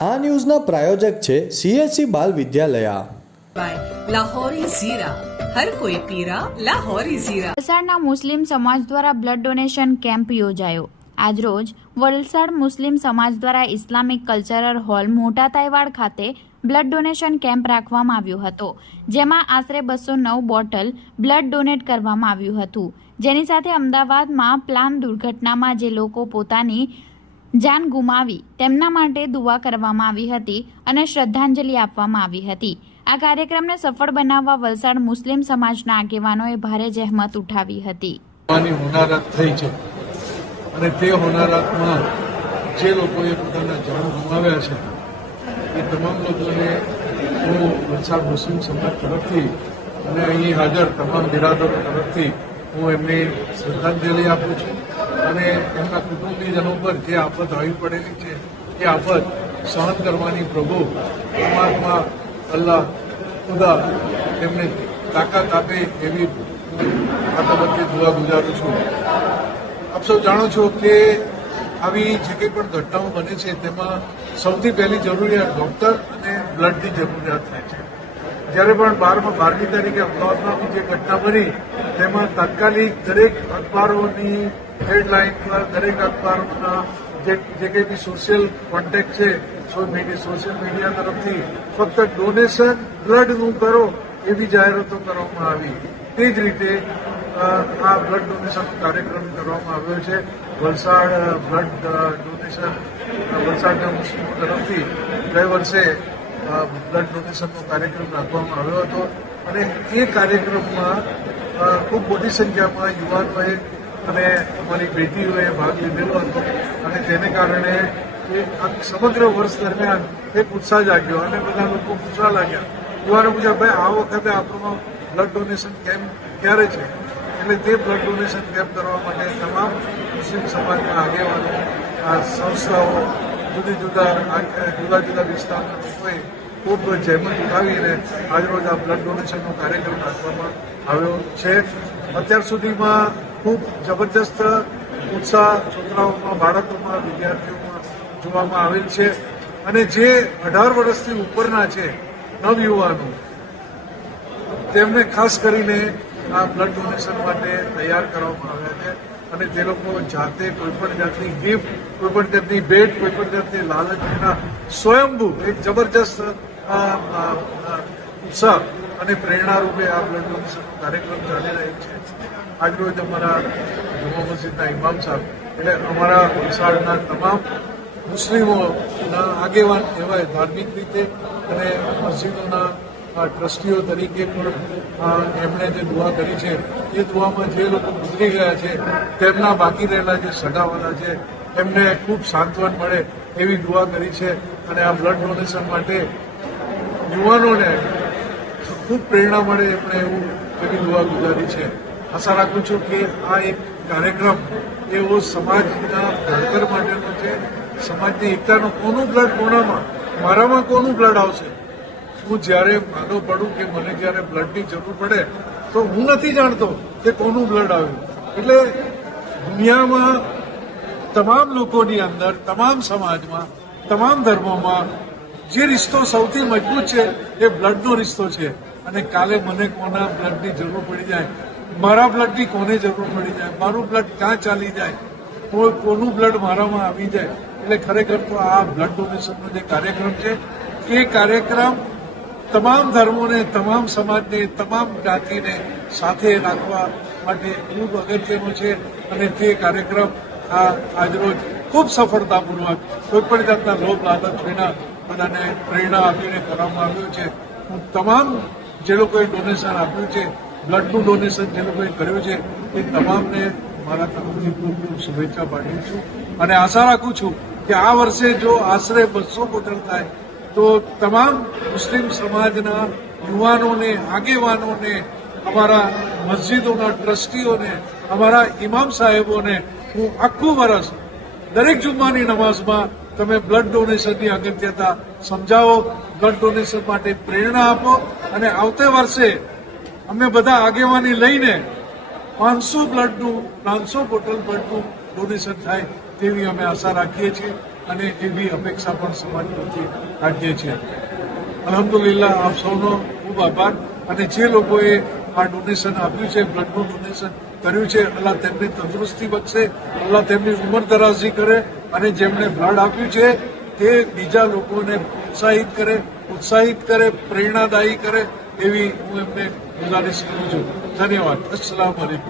આ ન્યૂઝના પ્રાયોજક છે CSC બાલ વિદ્યાલયા। લાહોરી ઝીરા, હર કોઈ પીરા લાહોરી ઝીરા। વલસાડના મુસ્લિમ સમાજ દ્વારા બ્લડ ડોનેશન કેમ્પ યોજાયો। આજરોજ વલસાડ મુસ્લિમ સમાજ દ્વારા ઇસ્લામિક કલ્ચરલ હોલ મોટા તાઇવાડ ખાતે બ્લડ ડોનેશન કેમ્પ રાખવામાં આવ્યો હતો, જેમાં આશરે 209 બોટલ બ્લડ ડોનેટ કરવામાં આવ્યું હતું, જેની સાથે અમદાવાદમાં પ્લાન દુર્ઘટનામાં જે લોકો પોતાની જાન ગુમાવી તેમના માટે દુઆ કરવામાં આવી હતી અને શ્રદ્ધાંજલિ આપવામાં આવી હતી। આ કાર્યક્રમને સફળ બનાવવા વલસાડ મુસ્લિમ સમાજના આગેવાનોએ ભારે જહેમત ઉઠાવી હતી। હોનારત થઈ છે અને તે હોનારતમાં જે લોકોએ પોતાના જાન ગુમાવ્યા છે એ તમામ લોકોને હું વલસાડ મુસ્લિમ સમાજ તરફથી અને અહીં હાજર તમામ બિરાદરો તરફથી હું એમને શ્રદ્ધાંજલિ આપું છું અને એમના કુટુંબીજનો પર જે આફત આવી પડેલી છે એ આફત સહન કરવાની પ્રભુ પરમાત્મા અલ્લાહ ખુદા એમને તાકાત આપે એવી આ તબક્કે દુઆ ગુજારું છું। આપ સૌ જાણો છો કે આવી જે કંઈ પણ ઘટનાઓ બને છે તેમાં સૌથી પહેલી જરૂરિયાત ડૉક્ટર અને બ્લડની જરૂરિયાત થાય છે। જ્યારે પણ 12મી તારીખે અમદાવાદમાં જે ઘટના બની તેમાં તાત્કાલિક દરેક અખબારોની હેડલાઇન પર દરેક અખબારોના જે કંઈ બી સોશિયલ કોન્ટેક્ટ છે સોશિયલ મીડિયા તરફથી ફક્ત ડોનેશન બ્લડનું કરો એવી જાહેરાતો કરવામાં આવી। તે જ રીતે આ બ્લડ ડોનેશનનો કાર્યક્રમ કરવામાં આવ્યો છે। વલસાડ બ્લડ ડોનેશન વલસાડના મુસ્લિમો તરફથી ગયે વર્ષે બ્લડ ડોનેશનનો કાર્યક્રમ રાખવામાં આવ્યો હતો અને એ કાર્યક્રમમાં ખૂબ મોટી સંખ્યામાં યુવાનોએ અને અમારી બેટીઓએ ભાગ લીધેલો હતો અને તેને કારણે આ સમગ્ર વર્ષ દરમિયાન એક ઉત્સાહ જાગ્યો અને બધા લોકો પૂછવા લાગ્યા, યુવાનો પૂછ્યા, ભાઈ આ વખતે આપણો બ્લડ ડોનેશન કેમ્પ ક્યારે છે? એટલે તે બ્લડ ડોનેશન કેમ્પ કરવા માટે તમામ મુસ્લિમ સમાજના આગેવાનો, આ સંસ્થાઓ, જુદા જુદા વિસ્તારના લોકોએ ખૂબ જહેમત ઉઠાવીને આજરોજ આ બ્લડ ડોનેશનનો કાર્યક્રમ રાખવામાં આવ્યો છે। અત્યાર સુધીમાં ખૂબ જબરજસ્ત ઉત્સાહ છોકરાઓમાં, બાળકોમાં, વિદ્યાર્થીઓમાં જોવામાં આવેલ છે અને જે 18 વર્ષથી ઉપરના છે નવયુવાનો, તેમને ખાસ કરીને આ બ્લડ ડોનેશન માટે તૈયાર કરવામાં આવ્યા છે અને તે લોકો જાતે કોઈપણ જાતની ગિફ્ટ, કોઈપણ જાતની ભેટ, કોઈપણ જાતની લાલચ વિના સ્વયંભૂ એક જબરજસ્ત ઉત્સાહ અને પ્રેરણારૂપે આ બ્લડ ડોનેશનનો કાર્યક્રમ ચાલી રહ્યો છે। આજરોજ અમારા જુમા મસ્જિદના ઇમામ સાહેબ એટલે અમારા વલસાડના તમામ મુસ્લિમોના આગેવાન કહેવાય ધાર્મિક રીતે અને મસ્જિદોના ટ્રસ્ટીઓ તરીકે પણ એમણે જે દુઆ કરી છે એ દુઆમાં જે લોકો ગુજરી ગયા છે તેમના બાકી રહેલા જે સગાવાલા છે એમને ખૂબ સાંત્વન મળે એવી દુઆ કરી છે અને આ બ્લડ ડોનેશન માટે યુવાનોને ખૂબ પ્રેરણા મળે એમણે એવી દુઆ ગુજારી છે। આશા રાખું છું કે આ એક કાર્યક્રમ એવો સમાજના ઘડતર માટેનો છે, સમાજની એકતાનો। કોનું બ્લડ કોનામાં, મારામાં કોનું બ્લડ આવશે? હું જ્યારે માનો પડું કે મને જ્યારે બ્લડની જરૂર પડે તો હું નથી જાણતો કે કોનું બ્લડ આવ્યું। એટલે દુનિયામાં તમામ લોકોની અંદર, તમામ સમાજમાં, તમામ ધર્મોમાં જે રિશ્તો સૌથી મજબૂત છે એ બ્લડનો રિશ્તો છે અને કાલે મને કોના બ્લડની જરૂર પડી જાય, મારા બ્લડની કોને જરૂર પડી જાય, મારું બ્લડ ક્યાં ચાલી જાય, કોનું બ્લડ મારામાં આવી જાય, એટલે ખરેખર તો આ બ્લડ ડોનેશનનો જે કાર્યક્રમ છે એ કાર્યક્રમ તમામ ધર્મોને, તમામ સમાજને, તમામ જ્ઞાતિને સાથે રાખવા માટે ખૂબ અગત્યનો છે અને તે કાર્યક્રમ આજરોજ ખૂબ સફળતાપૂર્વક કોઈપણ જાતના લોભ લાલચ વિના બધાને પ્રેરણા આપીને કરવામાં આવ્યો છે। હું તમામ જે લોકોએ ડોનેશન આપ્યું છે, બ્લડનું ડોનેશન જે લોકોએ કર્યું છે એ તમામને મારા તરફથી ખૂબ ખૂબ શુભેચ્છા પાઠવું છું અને આશા રાખું છું કે આ વર્ષે જો આશરે 200 બોટલ થાય તો તમામ મુસ્લિમ સમાજના યુવાનોને, આગેવાનોને, અમારા મસ્જિદોના ટ્રસ્ટીઓને, અમારા ઇમામ સાહેબોને હું આખું વર્ષ દરેક જુમ્માની નમાઝમાં તમે બ્લડ ડોનેશનની અગત્યતા સમજાવો, બ્લડ ડોનેશન માટે પ્રેરણા આપો અને આવતા વર્ષે અમે બધા આગેવાની લઈને 500 બોટલ બ્લડનું ડોનેશન થાય તેવી અમે આશા રાખીએ છીએ। અને એવી અપેક્ષા પણ સમાજ પ્રત્યે રાખીએ છીએ. અલ્હમ્દુલિલ્લાહ, આપ સૌનો ખૂબ આભાર. અને જે લોકોએ આ ડોનેશન આપ્યું છે, બ્લડનું ડોનેશન કર્યું છે, અલ્લાહ તેમની તંદુરસ્તી બક્ષે, અલ્લાહ તેમની ઉંમર દરાઝી કરે, અને જેમણે બ્લડ આપ્યું છે તે બીજા લોકોને ઉત્સાહિત કરે, પ્રેરણાદાયી કરે, એવી હું એમને ગુજારિશ કરું છું. ધન્યવાદ. અસ્સલામુ અલૈકુમ.